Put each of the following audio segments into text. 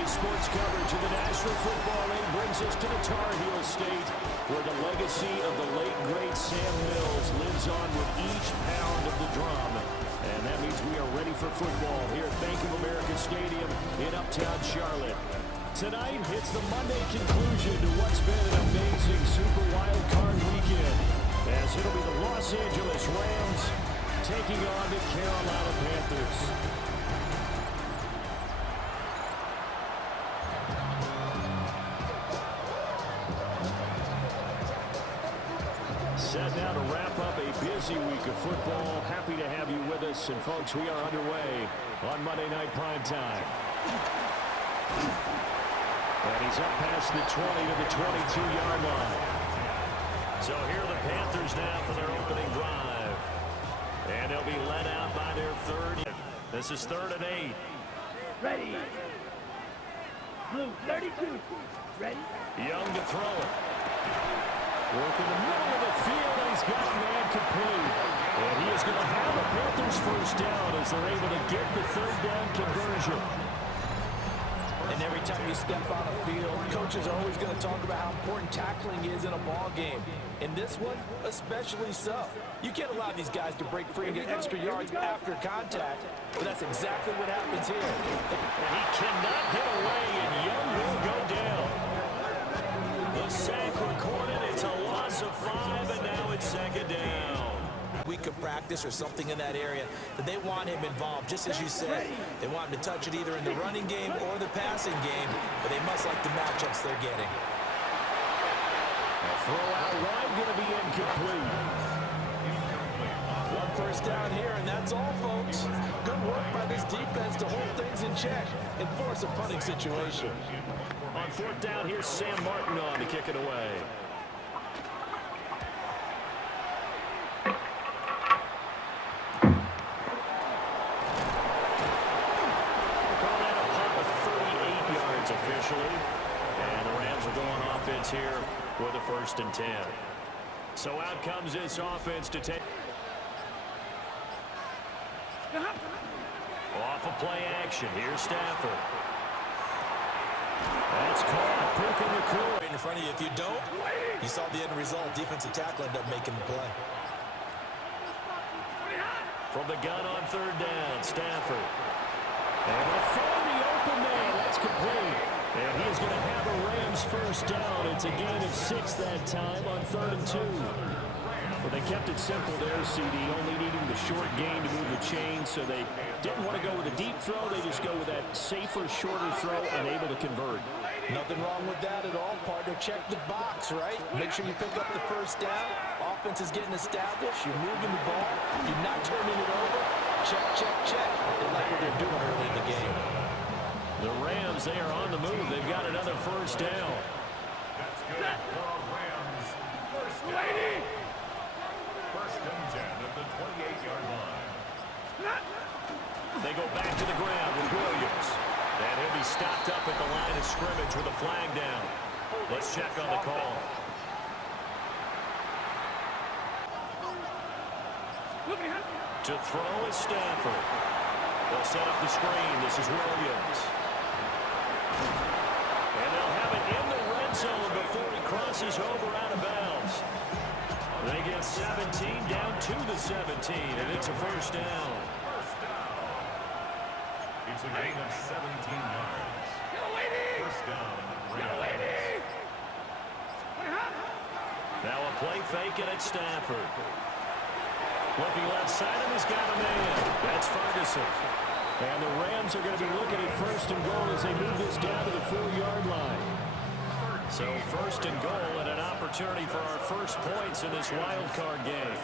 Today's sports coverage of the National Football League brings us to the Tar Heel State, where the legacy of the late, great Sam Mills lives on with each pound of the drum. And that means we are ready for football here at Bank of America Stadium in Uptown Charlotte. Tonight, it's the Monday conclusion to what's been an amazing Super Wild Card weekend, as it'll be the Los Angeles Rams taking on the Carolina Panthers. Set now to wrap up a busy week of football. Happy to have you with us. And, folks, we are underway on Monday Night Primetime. And he's up past the 20 to the 22-yard line. So here are the Panthers now for their opening drive. And they'll be led out by their third. This is 3rd and 8. Ready. Blue 32. Ready. Young to throw it. Working the middle of the field, and he's got a man complete. And he is going to have a Panthers first down as they're able to get the 3rd down conversion. And every time you step on a field, coaches are always going to talk about how important tackling is in a ball game. In this one, especially so. You can't allow these guys to break free and get extra yards after contact, but that's exactly what happens here. And he cannot get away, and Young will go down. The sack recorded. It's a loss of 5, and now it's 2nd down. Week of practice or something in that area that they want him involved, just as you said. They want him to touch it either in the running game or the passing game, but they must like the matchups they're getting. A throw out wide going to be incomplete. One first down here, and that's all, folks. Good work by this defense to hold things in check and force a punting situation. On 4th down, here's Sam Martin on to kick it away. Officially, and the Rams are going offense here with a 1st and 10. So out comes this offense to take off of play action. Here's Stafford. That's caught. Picking the crew right in front of you. If you don't, you saw the end result. Defensive tackle ended up making the play. From the gun on 3rd down, Stafford. And they find the open man. That's complete. And he is going to have a Rams first down. It's a gain of 6 that time on 3rd and 2. Well, they kept it simple there, CD, only needing the short gain to move the chain, so they didn't want to go with a deep throw. They just go with that safer, shorter throw and able to convert. Nothing wrong with that at all, partner. Check the box, right? Make sure you pick up the first down. Offense is getting established. You're moving the ball. You're not turning it over. Check, check, check. They like what they're doing early in the game. The Rams, they are on the move. They've got another first down. That's good for Rams. First down. 1st and 10 at the 28-yard line. They go back to the ground with Williams. And he'll be stopped up at the line of scrimmage with a flag down. Let's check on the call. To throw is Stafford. They'll set up the screen. This is Williams. And they'll have it in the red zone before he crosses over out of bounds. They get 17 down to the 17, and it's a first down. It's a gain of 17 yards. First down. Now a play fake, and it's Stafford. Looking left side, and he's got a man. That's Ferguson. And the Rams are going to be looking at 1st and goal as they move this down to the 4-yard line. So 1st and goal, and an opportunity for our first points in this wild card game.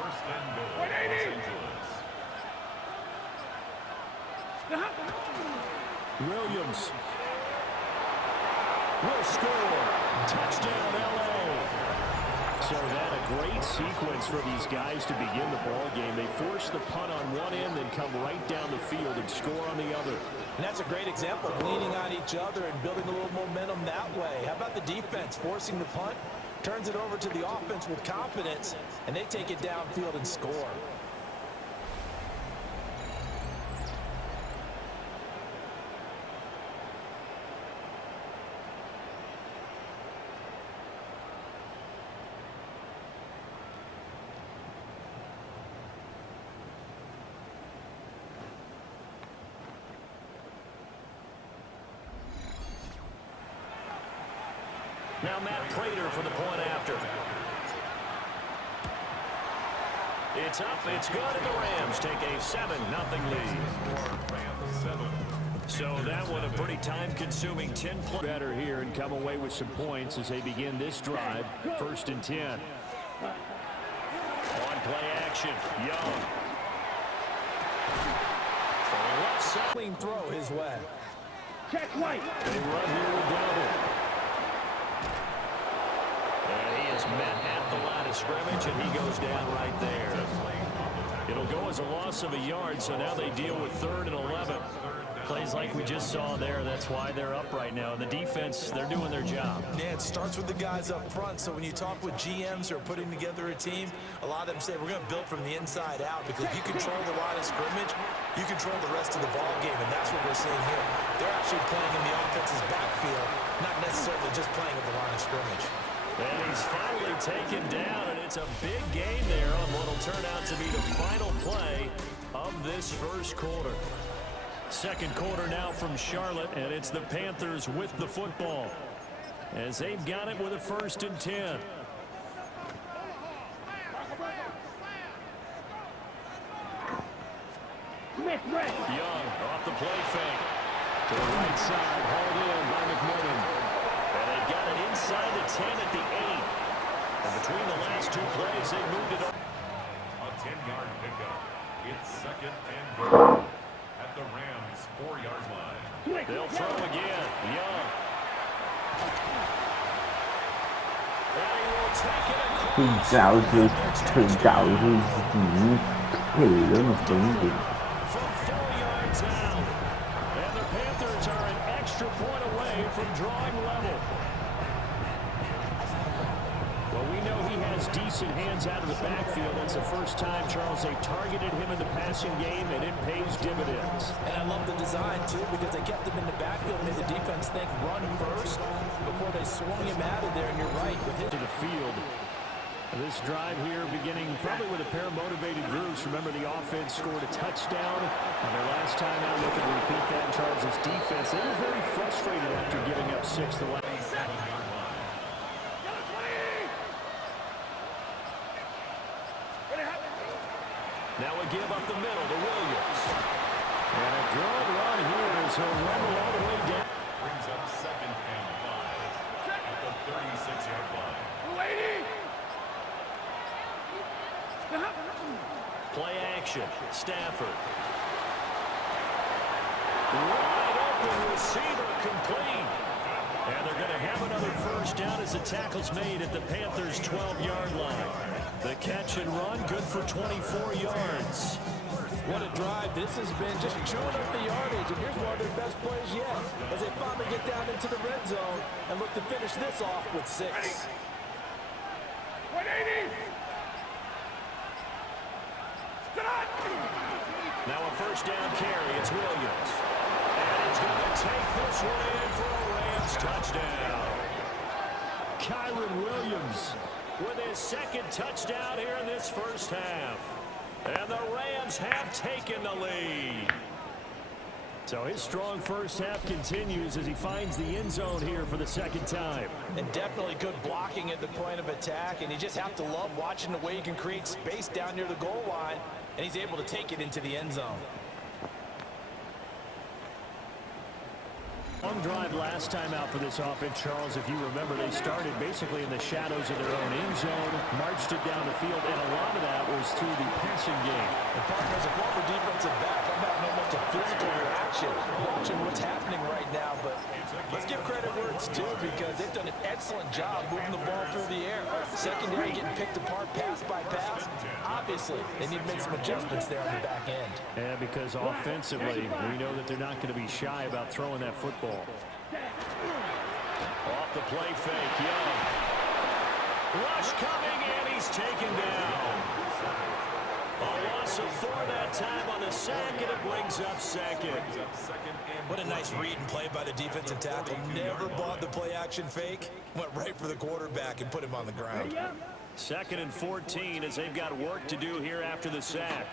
First and goal. Los Angeles. Williams will score. Touchdown, L.A. So that a great sequence for these guys to begin the ball game. They force the punt on one end, then come right down the field and score on the other. And that's a great example of leaning on each other and building a little momentum that way. How about the defense forcing the punt, turns it over to the offense with confidence, and they take it downfield and score. Now Matt Prater for the point after. It's up, it's good, and the Rams take a 7-0 lead. So that one a pretty time-consuming 10 play. Better here and come away with some points as they begin this drive. 1st and 10. On play action, Young. For left side. Clean throw his way. Check White. They run here with double. And he is met at the line of scrimmage, and he goes down right there. It'll go as a loss of a yard, so now they deal with 3rd and 11. Plays like we just saw there. That's why they're up right now. The defense, they're doing their job. Yeah, it starts with the guys up front. So when you talk with GMs who are putting together a team, a lot of them say we're going to build from the inside out, because if you control the line of scrimmage, you control the rest of the ball game, and that's what we're seeing here. They're actually playing in the offense's backfield, not necessarily just playing at the line of scrimmage. And he's finally taken down, and it's a big gain there on what will turn out to be the final play of this first quarter. Second quarter now from Charlotte, and it's the Panthers with the football as they've got it with a 1st and 10. Young off the play fake to the right side, hauled in by McMillan. And they've got it inside the 10 at the 8. And between the last 2 plays, they moved it up. A 10-yard pickup. It's 2nd and goal at the Rams' 4-yard line. They'll throw again. Young. And he will take it across. 最早就最早就配了嘛，真的。 From 4 yards out. And the Panthers are an extra point away from drawing level. Well, we know he has decent hands out of the backfield. That's the first time, Charles, they've targeted him in the passing game, and it pays dividends. And I love the design, too, because they kept him in the backfield, made the defense think run first before they swung him out of there. And you're right, with him To the field. This drive here beginning probably with a pair of motivated groups. Remember, the offense scored a touchdown on their last time out. Looking to repeat that. Charles' defense, they were very frustrated after giving up 6 the last. Now we give up the middle to Williams. And a good run here as he'll rumble all the way down. Brings up 2nd and 5 at the 36-yard line. Play action. Stafford. Wide open receiver complete. And they're going to have another 1st down as the tackle's made at the Panthers' 12-yard line. The catch and run good for 24 yards. What a drive this has been, just chewing up the yardage. And here's one of their best plays yet, as they finally get down into the red zone and look to finish this off with 6. 180. Now a 1st down carry. It's Williams. And he's going to take this one in for a Rams touchdown. Kyron Williams with his 2nd touchdown here in this first half. And the Rams have taken the lead. So his strong first half continues as he finds the end zone here for the 2nd time. And definitely good blocking at the point of attack, and you just have to love watching the way he can create space down near the goal line, and he's able to take it into the end zone. Long drive last time out for this offense, Charles. If you remember, they started basically in the shadows of their own end zone, marched it down the field, and a lot of that was through the passing game. And partner, as a former defensive back, I'm having almost a physical reaction watching what's happening right now. But let's give credit where it's due, because they've done an excellent job moving the ball through the air. Secondary getting picked apart pass by pass. Obviously, they need to make some adjustments there on the back end. Yeah, because offensively, we know that they're not going to be shy about throwing that football. Off the play fake, Young. Rush coming, and he's taken down. A loss of 4 that time on the sack, and it brings up 2nd. What a nice read and play by the defensive tackle. Never bought the play action fake. Went right for the quarterback and put him on the ground. 2nd and 14 as they've got work to do here after the sack.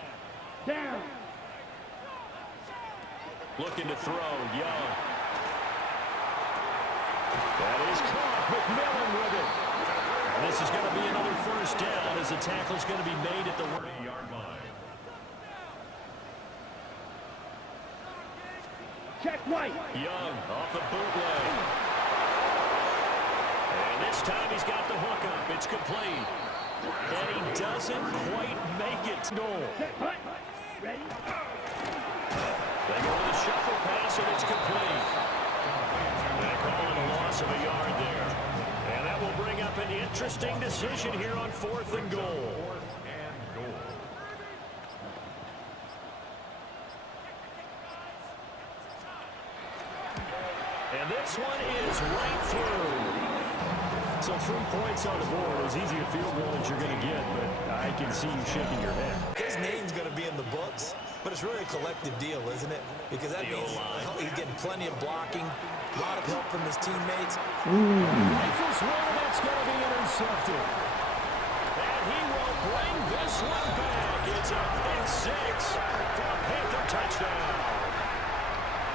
Down. Looking to throw, Young. That is caught. McMillan with it. And this is going to be another first down as the tackle is going to be made at the 30-yard line. Check White. Young off the bootleg. And this time he's got the hook up. It's complete. And he doesn't quite make it. Goal. Check White. Ready? They go with a shuffle pass, and it's complete. They call it a loss of a yard there. And that will bring up an interesting decision here on 4th and goal. 4th and goal. And this one is right through. So 3 points on the board, as easy a field goal as you're going to get, but I can see you shaking your head. His name's going to be in the books, but it's really a collective deal, isn't it? Because that means he's getting plenty of blocking, a lot of help from his teammates. Rifles one, and it's going to be intercepted. And he will bring this one back. It's a pick 6 for a Panther touchdown.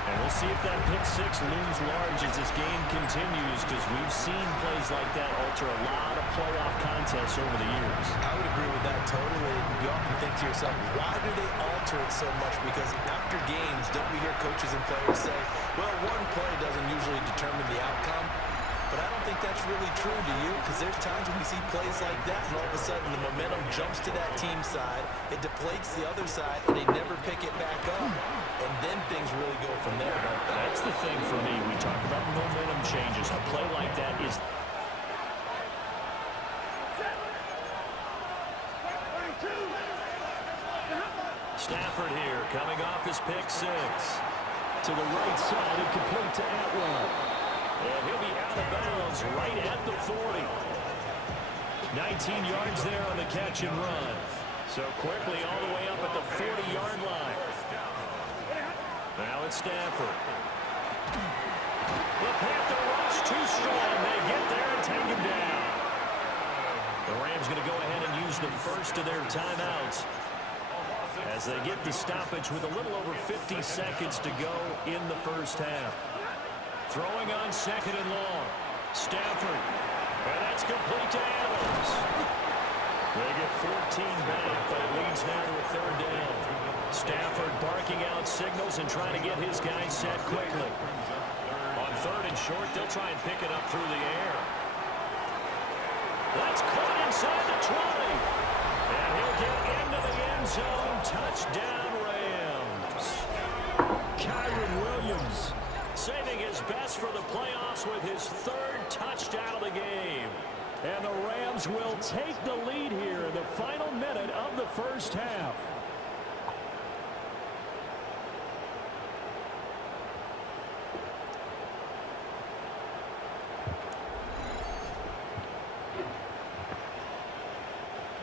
And we'll see if that pick 6 looms large as this game continues, because we've seen plays like that alter a lot of playoff contests over the years. I would agree with that totally. You often think to yourself, why do they alter it so much? Because after games, don't we hear coaches and players say, well, one play doesn't usually determine the outcome? But I don't think that's really true, do you? Because there's times when we see plays like that, and all of a sudden the momentum jumps to that team side, it deflates the other side, and they never pick it back up. And then things really go from there, don't they? That's the thing for me. We talk about momentum changes. A play like that is... Stafford here, coming off his pick 6. To the right side and complete to Atwell. And he'll be out of bounds right at the 40. 19 yards there on the catch and run. So quickly all the way up at the 40-yard line. Now it's Stafford. The Panther rush too strong. They get there and take him down. The Rams going to go ahead and use the first of their timeouts as they get the stoppage with a little over 50 seconds to go in the first half. Throwing on 2nd and long. Stafford. And that's complete to Adams. They get 14 back, but it leads now to a 3rd down. Stafford barking out signals and trying to get his guys set quickly. On 3rd and short, they'll try and pick it up through the air. That's caught inside the 20. And he'll get into the end zone. Touchdown, Rams. Kyron Williams saving his best for the playoffs with his 3rd touchdown of the game. And the Rams will take the lead here in the final minute of the first half.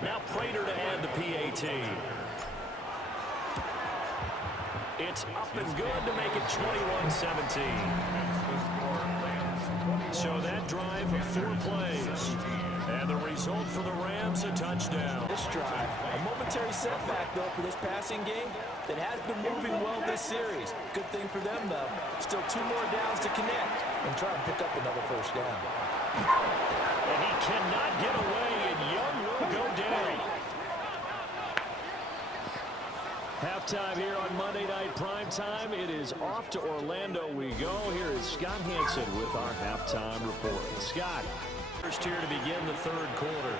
Now Prater to add the PAT. It's up and good to make it 21-17. So that drive of 4 plays. And the result for the Rams, a touchdown. This drive, a momentary setback, though, for this passing game that has been moving well this series. Good thing for them, though. Still 2 more downs to connect and try to pick up another first down. And he cannot get away, and Young will go down. Halftime here on Monday Night Primetime. It is off to Orlando we go. Here is Scott Hansen with our halftime report. Scott. First here to begin the 3rd quarter.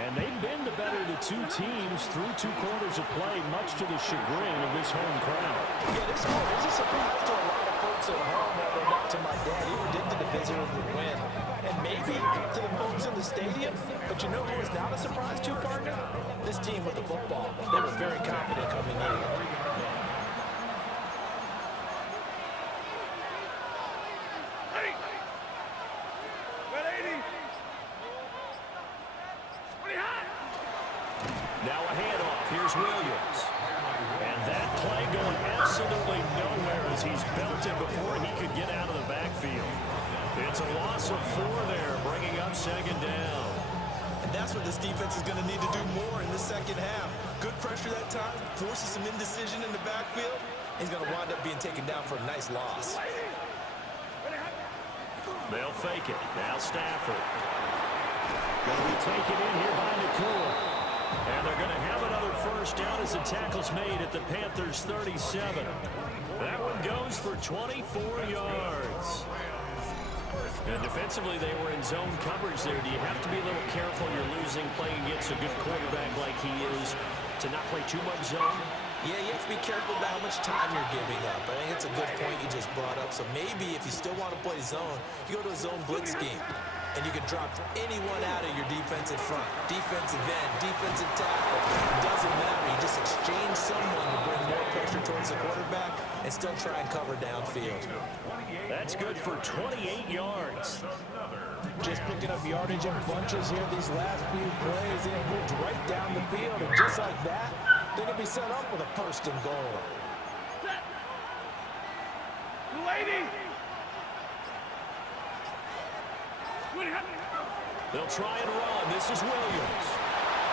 And they've been the better of the 2 teams through 2 quarters of play, much to the chagrin of this home crowd. Yeah, this score is a surprise to a lot of folks at home, although not to my dad. He predicted the visitors would win. And maybe to the folks in the stadium. But you know who was not a surprise to, partner? This team with the football. They were very confident coming in. Now a handoff. Here's Williams. And that play going absolutely nowhere as he's belted before he could get out of the backfield. It's a loss of 4 there, bringing up 2nd down. And that's what this defense is going to need to do more in the second half. Good pressure that time, forces some indecision in the backfield. He's going to wind up being taken down for a nice loss. They'll fake it. Now Stafford. Going to be taken in here by Nakua. And they're going to have another first down as the tackle's made at the Panthers' 37. That one goes for 24 yards. And defensively, they were in zone coverage there. Do you have to be a little careful? You're losing playing against a good quarterback like he is to not play too much zone? Yeah, you have to be careful about how much time you're giving up. I think it's a good point you just brought up. So maybe if you still want to play zone, you go to a zone blitz scheme. And you can drop anyone out of your defensive front. Defensive end, defensive tackle. It doesn't matter. You just exchange someone to bring more pressure towards the quarterback and still try and cover downfield. That's good for 28 yards. Just picking up yardage in bunches here these last few plays. They moved right down the field. And just like that, they're going to be set up with a first and goal. Lady! They'll try and run. This is Williams.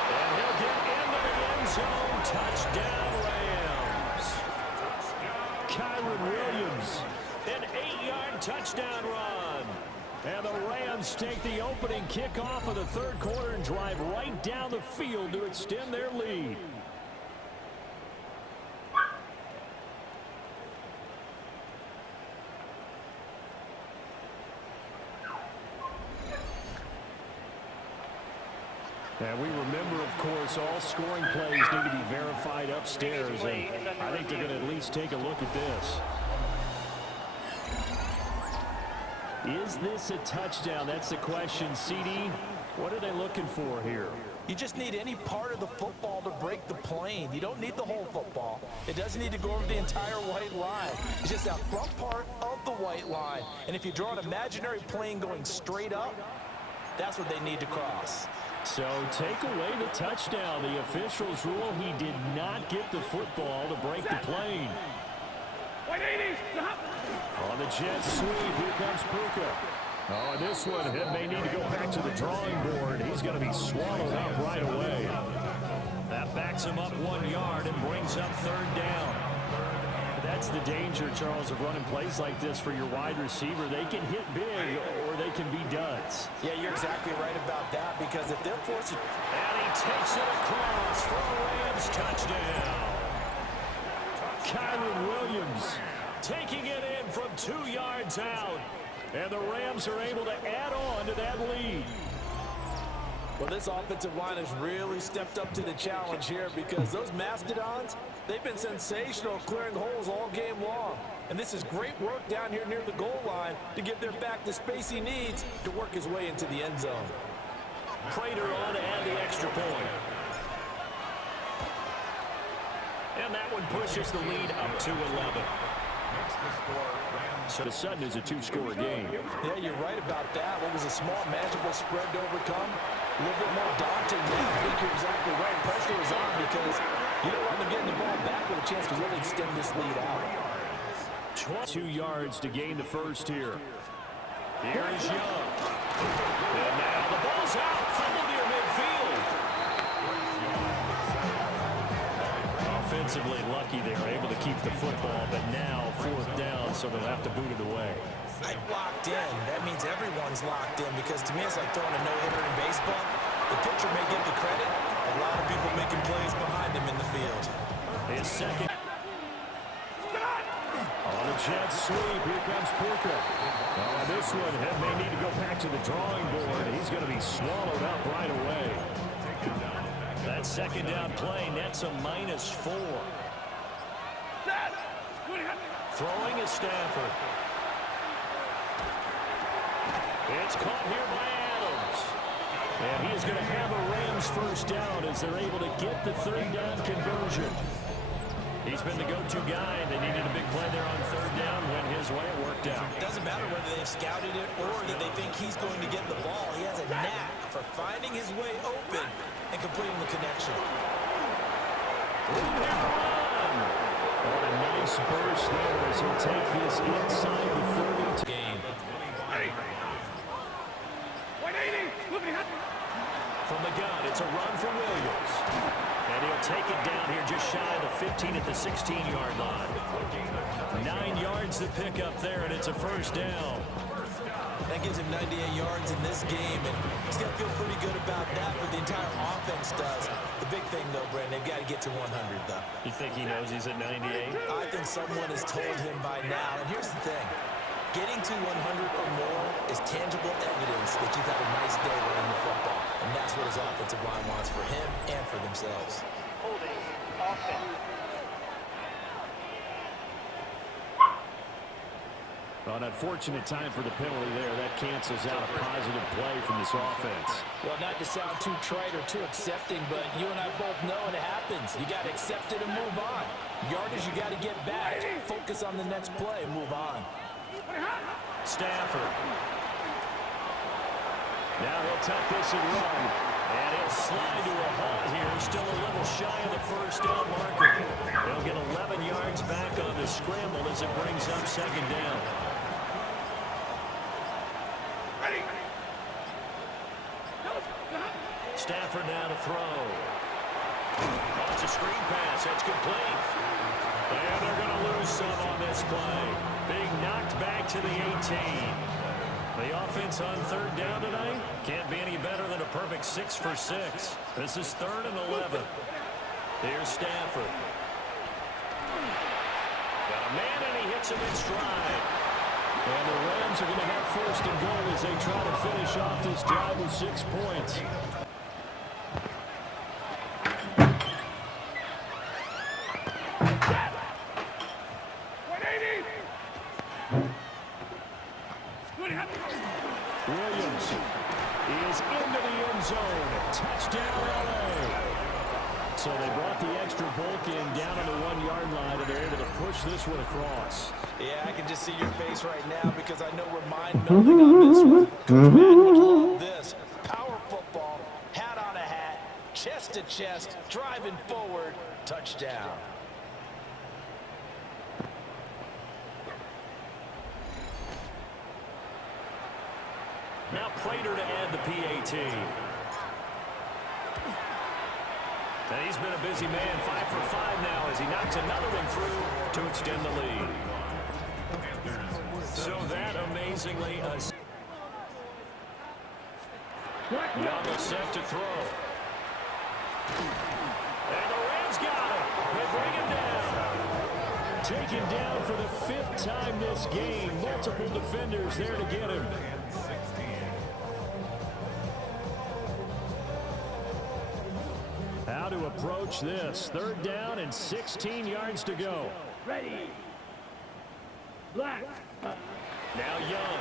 And he'll get into the end zone. Touchdown, Rams. Kyron Williams, an 8-yard touchdown run. And the Rams take the opening kickoff of the third quarter and drive right down the field to extend their lead. And we remember, of course, all scoring plays need to be verified upstairs. And I think they're going to at least take a look at this. Is this a touchdown? That's the question. CD, what are they looking for here? You just need any part of the football to break the plane. You don't need the whole football. It doesn't need to go over the entire white line. It's just that front part of the white line. And if you draw an imaginary plane going straight up, that's what they need to cross. So take away the touchdown. The officials rule he did not get the football to break the plane. On the jet sweep, here comes Puka. Oh, and this one, he may need to go back to the drawing board. He's going to be swallowed up right away. That backs him up 1 yard and brings up third down. That's the danger, Charles, of running plays like this for your wide receiver. They can hit big or they can be duds. Yeah, you're exactly right about that, because if they're forced to... And he takes it across for a Rams touchdown. Kyron Williams taking it in from 2 yards out. And the Rams are able to add on to that lead. Well, this offensive line has really stepped up to the challenge here, because those Mastodons, they've been sensational clearing holes all game long. And this is great work down here near the goal line to give their back the space he needs to work his way into the end zone. Prater on to add the extra point. And that one pushes the lead up to 11. So the Sutton is a 2-score game. Yeah, you're right about that. What was a small, manageable spread to overcome? A little bit more daunting now. I think you're exactly right. Pressure is on, because you don't want them getting the ball back with a chance to really extend this lead out. 22 yards to gain the first here. Here is Young. And now the ball's out. Fumble near midfield. Offensively lucky they were able to keep the football, but now fourth down, so they'll have to boot it away. Like locked in. That means everyone's locked in, because to me it's like throwing a no-hitter in baseball. The pitcher may get the credit. A lot of people making plays behind him in the field. His second. On a jet sweep, here comes Puka. Oh, this one may need to go back to the drawing board. He's going to be swallowed up right away. That second down play nets a -4. Throwing is Stafford. It's caught here by Adams. And he is going to have a Rams first down as they're able to get the third down conversion. He's been the go-to guy, and they needed a big play there on third down. Went his way, it worked out. It doesn't matter whether they've scouted it or that they think he's going to get the ball. He has a knack for finding his way open and completing the connection. What a nice burst there as he'll take this inside the 30 game. From the gun, it's a run for Williams. And he'll take it down here just shy of the 15 at the 16-yard line. 9 yards to pick up there, and it's a first down. That gives him 98 yards in this game, and he's got to feel pretty good about that, but the entire offense does. The big thing, though, Brandon, they've got to get to 100, though. You think he knows he's at 98? I think someone has told him by now, and here's the thing. Getting to 100 or more is tangible evidence that you've had a nice day running the football, and that's what his offensive line wants for him and for themselves. Holding offense. An unfortunate time for the penalty there. That cancels out a positive play from this offense. Well, not to sound too trite or too accepting, but you and I both know it happens. You got to accept it and move on. Yardage, you got to get back. Focus on the next play and move on. Stafford. Now he'll tuck this and run. And he'll slide to a halt here. Still a little shy of the first down marker. They'll get 11 yards back on the scramble as it brings up second down. Stafford now to throw. Oh, it's a screen pass. That's complete. And they're going to lose some on this play. Being knocked back to the 18. The offense on third down tonight can't be any better than a perfect 6 for 6. This is 3rd and 11. Here's Stafford. Got a man, and he hits him in stride. And the Rams are going to have 1st and goal as they try to finish off this drive with 6 points. Williams is into the end zone. Touchdown, LA. So they brought the extra bulk in down on the 1-yard line, and they're able to push this one across. Yeah, I can just see your face right now because I know we're mind-numbing on this one. Coach Madden would love this. Power football, hat on a hat, chest to chest, driving forward, touchdown. Now Prater to add the PAT. And he's been a busy man, 5 for 5 now as he knocks another one through to extend the lead. So that amazingly Young is set to throw. And the Rams got him. They bring him down. Taken down for the 5th time this game. Multiple defenders there to get him. How to approach this. 3rd down and 16 yards to go. Ready. Black. Now Young.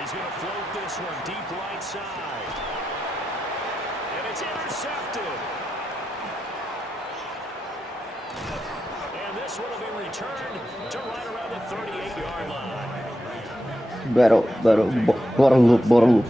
He's going to float this one deep right side. And it's intercepted. And this one will be returned to right around the 38-yard line. Bottom.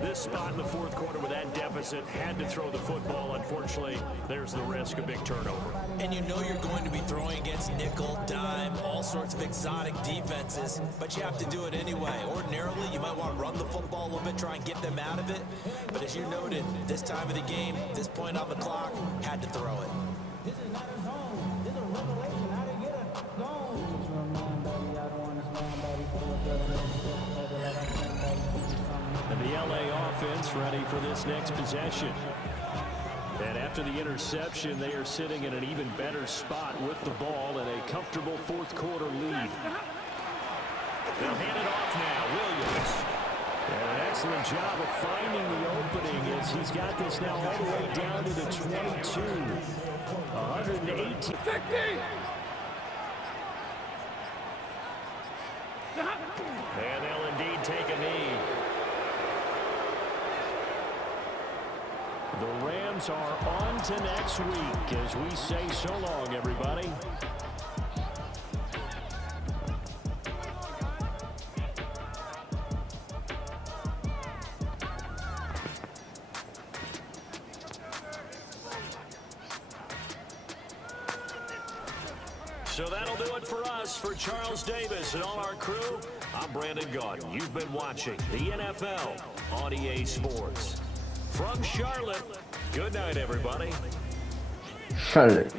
This spot in the 4th quarter with that deficit had to throw the football. Unfortunately, there's the risk of big turnover. And you know you're going to be throwing against nickel, dime, all sorts of exotic defenses, but you have to do it anyway. Ordinarily, you might want to run the football a little bit, try and get them out of it. But as you noted, this time of the game, this point on the clock, had to throw it. This is not his home. This is a revelation. How to get a goal. And the LA offense ready for this next possession. And after the interception, they are sitting in an even better spot with the ball and a comfortable 4th quarter lead. They'll hand it off now. Williams. And an excellent job of finding the opening as he's got this now all the way down to the 22. 118. And they'll indeed take a knee. The Rams are on to next week as we say so long, everybody. So that'll do it for us. For Charles Davis and all our crew, I'm Brandon Gaudin. You've been watching the NFL on EA Sports. From Charlotte, good night, everybody. Charlotte.